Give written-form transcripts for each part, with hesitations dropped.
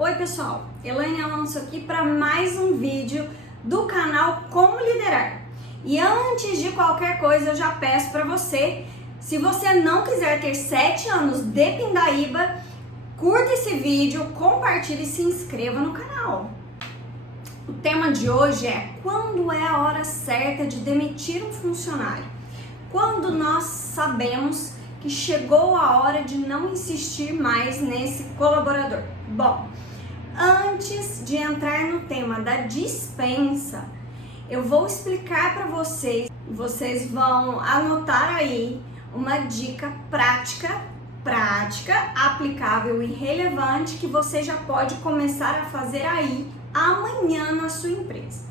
Oi pessoal, Elaine Alonso aqui para mais um vídeo do canal Como Liderar. E antes de qualquer coisa eu já peço para você, se você não quiser ter 7 anos de pindaíba, curta esse vídeo, compartilhe e se inscreva no canal. O tema de hoje é quando é a hora certa de demitir um funcionário. Quando nós sabemos que chegou a hora de não insistir mais nesse colaborador. Bom, antes de entrar no tema da dispensa, eu vou explicar para vocês, vocês vão anotar aí uma dica prática, aplicável e relevante que você já pode começar a fazer aí amanhã na sua empresa.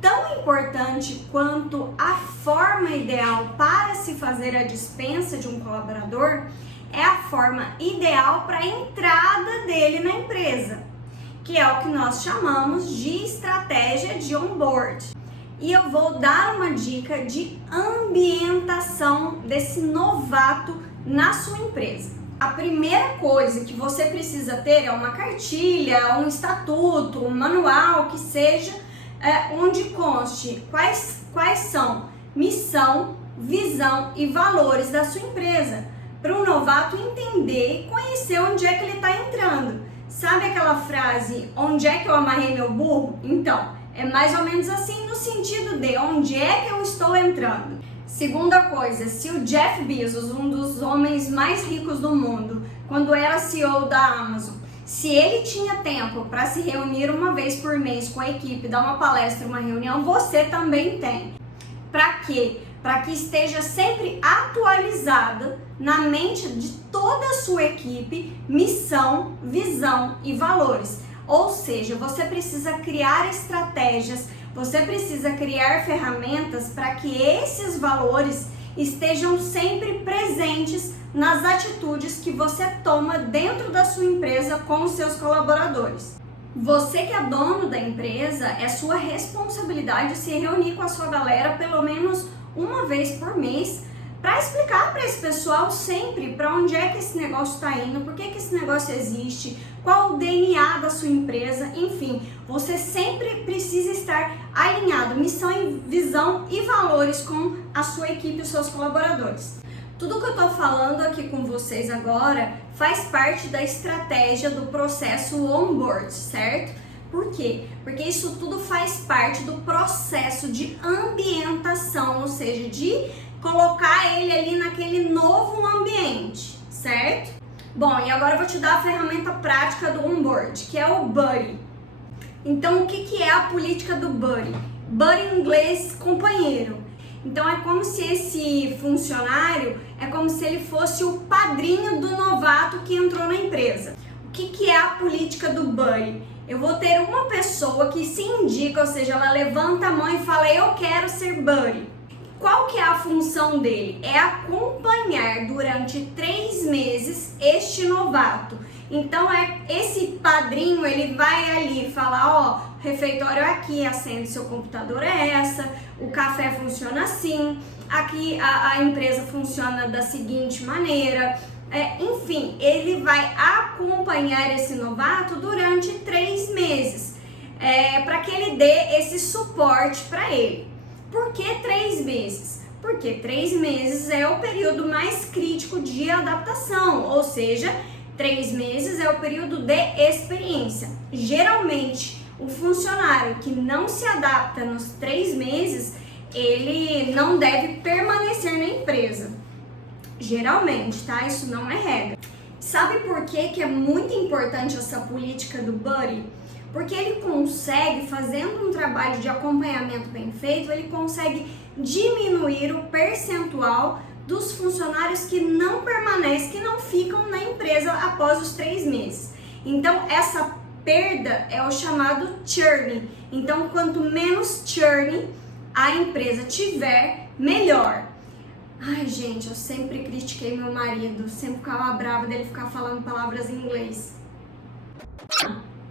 Tão importante quanto a forma ideal para se fazer a dispensa de um colaborador é a forma ideal para a entrada dele na empresa, que é o que nós chamamos de estratégia de onboard. E eu vou dar uma dica de ambientação desse novato na sua empresa. A primeira coisa que você precisa ter é uma cartilha, um estatuto, um manual, que seja onde conste quais são missão, visão e valores da sua empresa, para o novato entender e conhecer onde é que ele está entrando. Sabe aquela frase, onde é que eu amarrei meu burro? Então, é mais ou menos assim no sentido de onde é que eu estou entrando. Segunda coisa, se o Jeff Bezos, um dos homens mais ricos do mundo, quando era CEO da Amazon, se ele tinha tempo para se reunir uma vez por mês com a equipe, dar uma palestra, uma reunião, você também tem. Para quê? Para que esteja sempre atualizada na mente de toda a sua equipe, missão, visão e valores. Ou seja, você precisa criar estratégias, você precisa criar ferramentas para que esses valores estejam sempre presentes nas atitudes que você toma dentro da sua empresa com os seus colaboradores. Você que é dono da empresa, é sua responsabilidade se reunir com a sua galera pelo menos uma vez por mês para explicar para esse pessoal sempre para onde é que esse negócio está indo, por que esse negócio existe, qual o DNA da sua empresa, enfim, você sempre precisa estar alinhado, missão, visão e valores com a sua equipe e os seus colaboradores. Tudo que eu estou falando aqui com vocês agora faz parte da estratégia do processo onboard, certo? Por quê? Porque isso tudo faz parte do processo de ambientação, ou seja, de colocar ele ali naquele novo ambiente, certo? Bom, e agora eu vou te dar a ferramenta prática do onboard, que é o Buddy. Então, o que é a política do Buddy? Buddy em inglês, companheiro. Então, é como se esse funcionário, é como se ele fosse o padrinho do novato que entrou na empresa. O que é a política do Buddy? Eu vou ter uma pessoa que se indica, ou seja, ela levanta a mão e fala, eu quero ser Buddy. Qual que é a função dele? É acompanhar durante 3 meses este novato. Então, esse padrinho, ele vai ali falar, ó, refeitório é aqui, acende seu computador é essa, o café funciona assim, aqui a empresa funciona da seguinte maneira. Enfim, ele vai acompanhar esse novato durante 3 meses, para que ele dê esse suporte para ele. Por que 3 meses? Porque 3 meses é o período mais crítico de adaptação, ou seja, 3 meses é o período de experiência. Geralmente, o funcionário que não se adapta nos 3 meses, ele não deve permanecer na empresa. Geralmente, tá? Isso não é regra. Sabe por que é muito importante essa política do Buddy? Porque ele consegue, fazendo um trabalho de acompanhamento bem feito, ele consegue diminuir o percentual dos funcionários que não permanecem, que não ficam na empresa após os 3 meses. Então, essa perda é o chamado churn. Então, quanto menos churn a empresa tiver, melhor. Ai, gente, eu sempre critiquei meu marido, sempre ficava brava dele ficar falando palavras em inglês.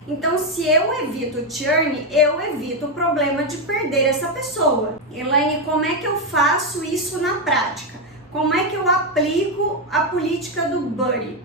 Então, se eu evito o churn, eu evito o problema de perder essa pessoa. Elaine, como é que eu faço isso na prática? Como é que eu aplico a política do Buddy?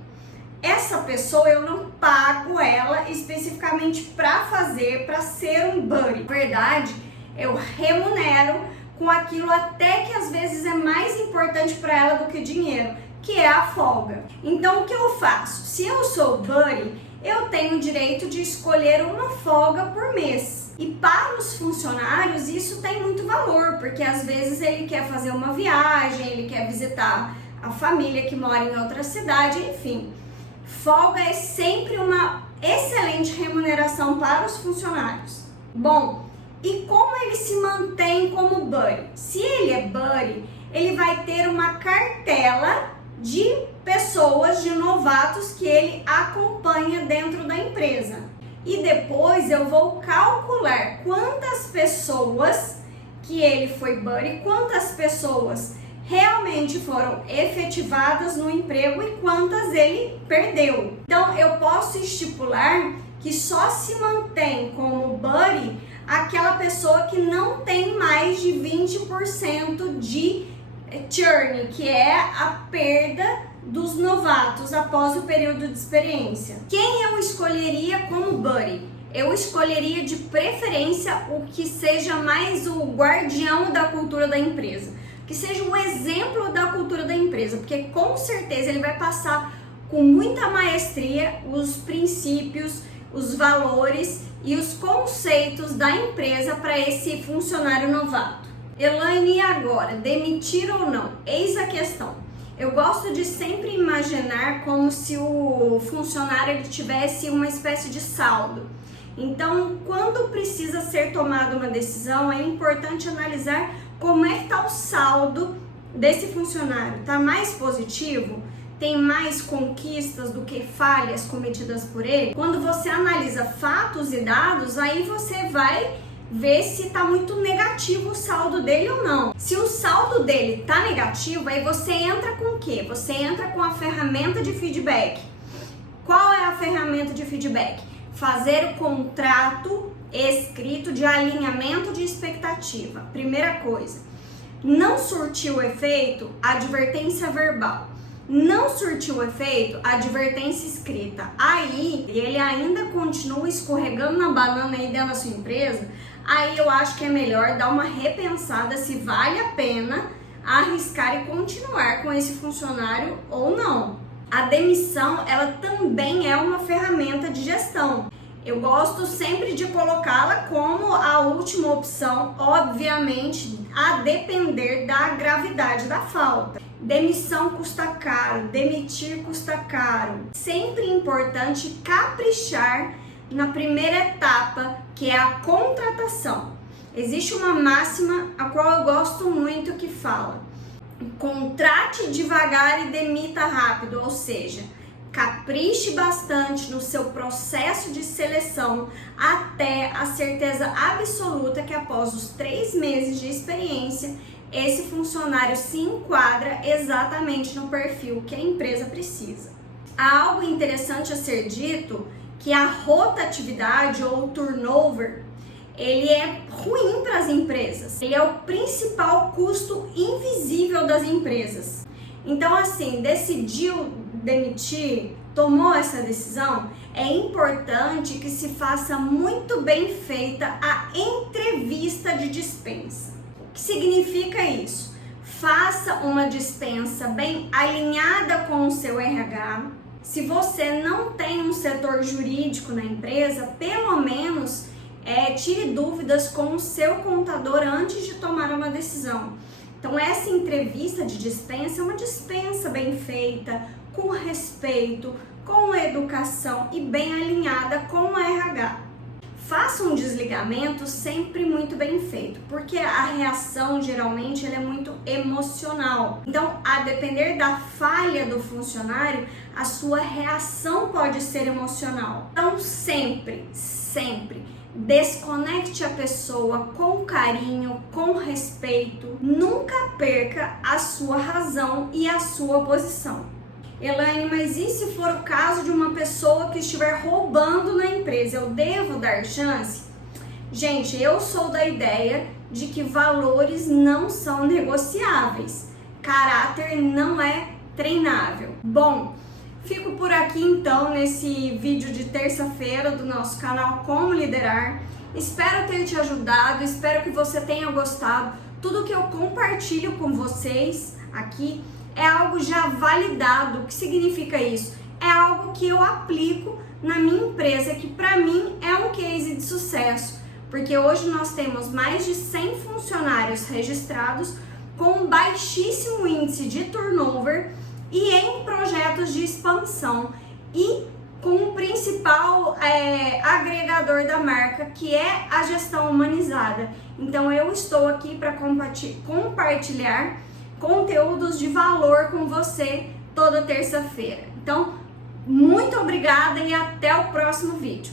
essa pessoa eu não pago ela especificamente para ser um buddy. Na verdade, eu remunero com aquilo até que às vezes é mais importante para ela do que dinheiro, que é a folga. Então o que eu faço? Se eu sou buddy, eu tenho o direito de escolher uma folga por mês. E para os funcionários isso tem muito valor, porque às vezes ele quer fazer uma viagem, ele quer visitar a família que mora em outra cidade, enfim. Folga é sempre uma excelente remuneração para os funcionários. Bom, e como ele se mantém como buddy? Se ele é buddy, ele vai ter uma cartela de pessoas, de novatos que ele acompanha dentro da empresa. E depois eu vou calcular quantas pessoas que ele foi buddy, quantas pessoas realmente foram efetivadas no emprego e quantas ele perdeu. Então eu posso estipular que só se mantém como buddy aquela pessoa que não tem mais de 20% de churn, que é a perda dos novatos após o período de experiência. Quem eu escolheria como buddy? Eu escolheria de preferência o que seja mais o guardião da cultura da empresa, que seja um exemplo da cultura da empresa, porque com certeza ele vai passar com muita maestria os princípios, os valores e os conceitos da empresa para esse funcionário novato. Elaine, e agora? Demitir ou não? Eis a questão. Eu gosto de sempre imaginar como se o funcionário ele tivesse uma espécie de saldo. Então, quando precisa ser tomada uma decisão, é importante analisar como é que está o saldo desse funcionário. Está mais positivo? Tem mais conquistas do que falhas cometidas por ele? Quando você analisa fatos e dados, aí você vai ver se está muito negativo o saldo dele ou não. Se o saldo dele está negativo, aí você entra com o quê? Você entra com a ferramenta de feedback. Qual é a ferramenta de feedback? Fazer o contrato escrito de alinhamento de expectativa. Primeira coisa, não surtiu efeito, advertência verbal. Não surtiu efeito, advertência escrita. Aí, ele ainda continua escorregando na banana aí dentro da sua empresa, aí eu acho que é melhor dar uma repensada se vale a pena arriscar e continuar com esse funcionário ou não. A demissão, ela também é uma ferramenta de gestão. Eu gosto sempre de colocá-la como a última opção, obviamente, a depender da gravidade da falta. Demissão custa caro, demitir custa caro. Sempre importante caprichar na primeira etapa, que é a contratação. Existe uma máxima a qual eu gosto muito que fala: contrate devagar e demita rápido, ou seja, capriche bastante no seu processo de seleção até a certeza absoluta que após os 3 meses de experiência, esse funcionário se enquadra exatamente no perfil que a empresa precisa. Há algo interessante a ser dito, que a rotatividade ou turnover, ele é ruim para as empresas. Ele é o principal custo invisível das empresas. Então, assim, decidiu demitir, tomou essa decisão, é importante que se faça muito bem feita a entrevista de dispensa. O que significa isso? Faça uma dispensa bem alinhada com o seu RH. Se você não tem um setor jurídico na empresa, pelo menos tire dúvidas com o seu contador antes de tomar uma decisão. Então, essa entrevista de dispensa é uma dispensa bem feita, com respeito, com educação e bem alinhada com o RH. Faça um desligamento sempre muito bem feito, porque a reação geralmente ela é muito emocional. Então, a depender da falha do funcionário, a sua reação pode ser emocional. Então, sempre desconecte a pessoa com carinho, com respeito. Nunca perca a sua razão e a sua posição. Elaine, mas e se for o caso de uma pessoa que estiver roubando na empresa? Eu devo dar chance? Gente, eu sou da ideia de que valores não são negociáveis. Caráter não é treinável. Bom, Fico por aqui então nesse vídeo de terça-feira do nosso canal Como Liderar. Espero ter te ajudado, espero que você tenha gostado. Tudo que eu compartilho com vocês aqui é algo já validado. O que significa isso? É algo que eu aplico na minha empresa, que para mim é um case de sucesso, porque hoje nós temos mais de 100 funcionários registrados com baixíssimo índice de turnover e em projetos de expansão e com o principal agregador da marca, que é a gestão humanizada. Então eu estou aqui para compartilhar conteúdos de valor com você toda terça-feira. Então, muito obrigada e até o próximo vídeo.